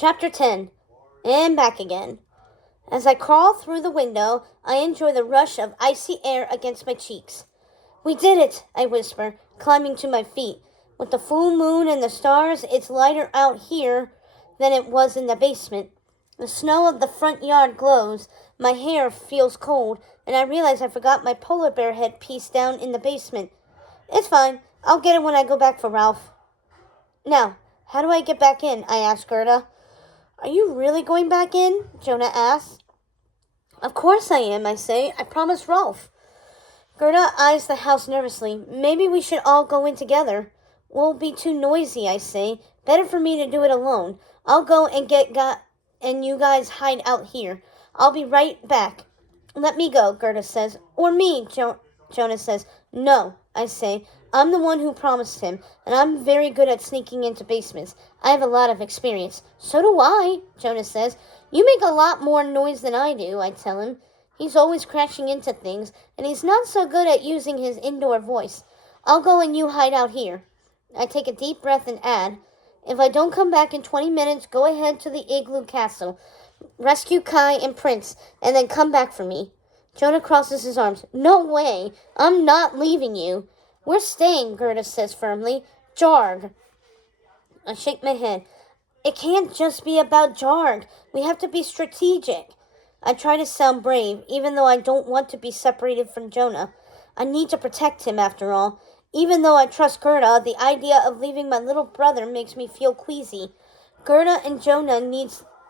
Chapter 10. And back again. As I crawl through the window, I enjoy the rush of icy air against my cheeks. We did it, I whisper, climbing to my feet. With the full moon and the stars, it's lighter out here than it was in the basement. The snow of the front yard glows, my hair feels cold, and I realize I forgot my polar bear headpiece down in the basement. It's fine, I'll get it when I go back for Ralph. Now, how do I get back in? I ask Gerda. Are you really going back in? Jonah asks. Of course I am, I say. I promised Ralph. Gerda eyes the house nervously. Maybe we should all go in together. We'll be too noisy, I say. Better for me to do it alone. I'll go and and you guys hide out here. I'll be right back. Let me go, Gerda says. Or me, Jonah says. No, I say. I'm the one who promised him, and I'm very good at sneaking into basements. I have a lot of experience. So do I, Jonah says. You make a lot more noise than I do, I tell him. He's always crashing into things, and he's not so good at using his indoor voice. I'll go and you hide out here. I take a deep breath and add, if I don't come back in 20 minutes, go ahead to the Igloo Castle. Rescue Kai and Prince, and then come back for me. Jonah crosses his arms. No way. I'm not leaving you. We're staying, Gerda says firmly. Jarg. I shake my head. It can't just be about Jarg. We have to be strategic. I try to sound brave, even though I don't want to be separated from Jonah. I need to protect him, after all. Even though I trust Gerda, the idea of leaving my little brother makes me feel queasy. Gerda and Jonah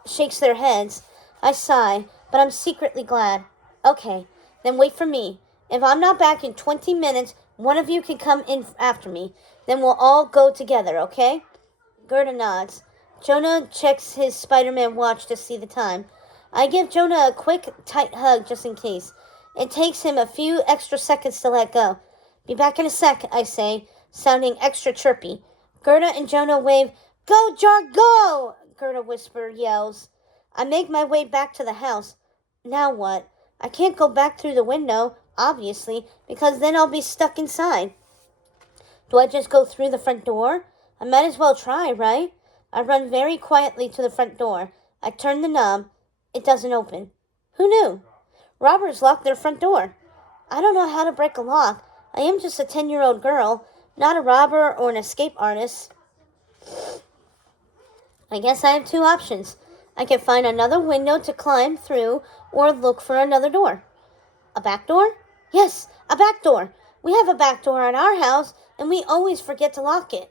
shakes their heads. I sigh, but I'm secretly glad. Okay, then wait for me. If I'm not back in 20 minutes, one of you can come in after me. Then we'll all go together, okay? Gerda nods. Jonah checks his Spider-Man watch to see the time. I give Jonah a quick, tight hug just in case. It takes him a few extra seconds to let go. Be back in a sec, I say, sounding extra chirpy. Gerda and Jonah wave. Go, Jarg, go! Gerda yells. I make my way back to the house. Now what? I can't go back through the window, obviously, because then I'll be stuck inside. Do I just go through the front door? I might as well try, right? I run very quietly to the front door. I turn the knob. It doesn't open. Who knew? Robbers locked their front door. I don't know how to break a lock. I am just a 10-year-old girl, not a robber or an escape artist. I guess I have two options. I can find another window to climb through or look for another door. A back door? Yes, a back door. We have a back door at our house, and we always forget to lock it.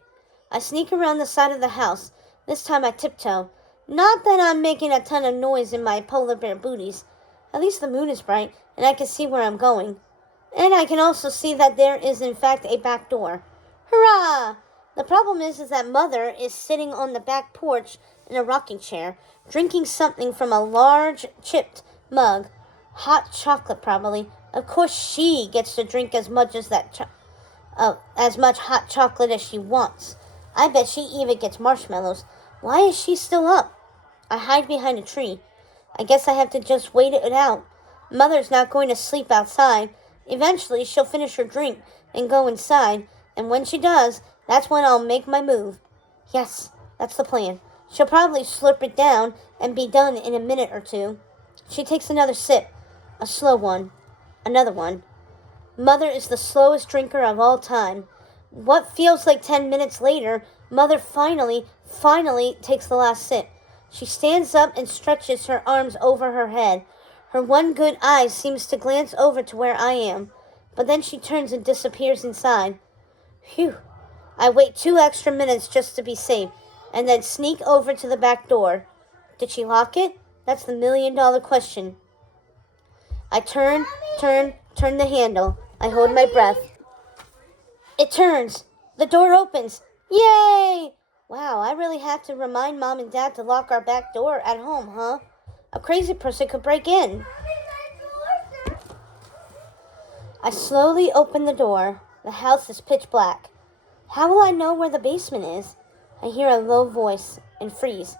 I sneak around the side of the house. This time I tiptoe. Not that I'm making a ton of noise in my polar bear booties. At least the moon is bright, and I can see where I'm going. And I can also see that there is in fact a back door. Hurrah! The problem is that Mother is sitting on the back porch in a rocking chair, drinking something from a large chipped mug. Hot chocolate, probably. Of course she gets to drink as much as much hot chocolate as she wants. I bet she even gets marshmallows. Why is she still up? I hide behind a tree. I guess I have to just wait it out. Mother's not going to sleep outside. Eventually she'll finish her drink and go inside, and when she does, that's when I'll make my move. Yes, that's the plan. She'll probably slurp it down and be done in a minute or two. She takes another sip. A slow one. Another one. Mother is the slowest drinker of all time. What feels like 10 minutes later, Mother finally takes the last sip. She stands up and stretches her arms over her head. Her one good eye seems to glance over to where I am, but then she turns and disappears inside. Phew. I wait 2 extra minutes just to be safe, and then sneak over to the back door. Did she lock it? That's the $1,000,000 question. I turn the handle. I hold my breath. It turns. The door opens. Yay! Wow, I really have to remind Mom and Dad to lock our back door at home, huh? A crazy person could break in. I slowly open the door. The house is pitch black. How will I know where the basement is? I hear a low voice and freeze.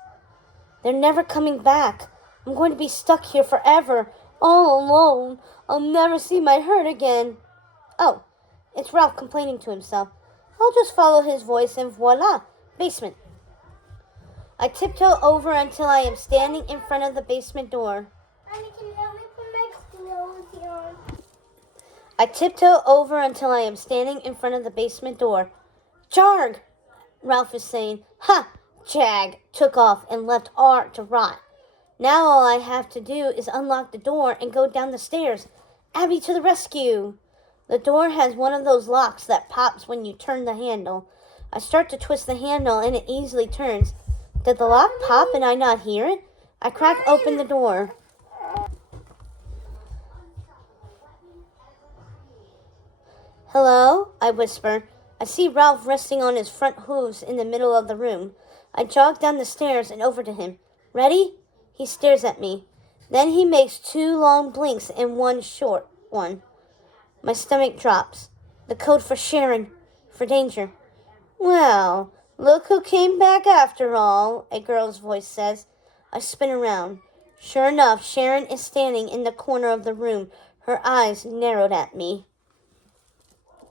They're never coming back. I'm going to be stuck here forever, all alone. I'll never see my herd again. Oh, it's Ralph complaining to himself. I'll just follow his voice and voila, basement. I tiptoe over until I am standing in front of the basement door. Mommy, can you help me put my clothes on? I tiptoe over until I am standing in front of the basement door. Jarg, Ralph is saying. Ha! Jag took off and left R to rot. Now all I have to do is unlock the door and go down the stairs. Abby to the rescue! The door has one of those locks that pops when you turn the handle. I start to twist the handle and it easily turns. Did the lock pop and I not hear it? I crack open the door. Hello? I whisper. I see Ralph resting on his front hooves in the middle of the room. I jog down the stairs and over to him. Ready? He stares at me. Then he makes 2 long blinks and 1 short one. My stomach drops. The code for Sharon. For danger. Well, look who came back after all, a girl's voice says. I spin around. Sure enough, Sharon is standing in the corner of the room, her eyes narrowed at me.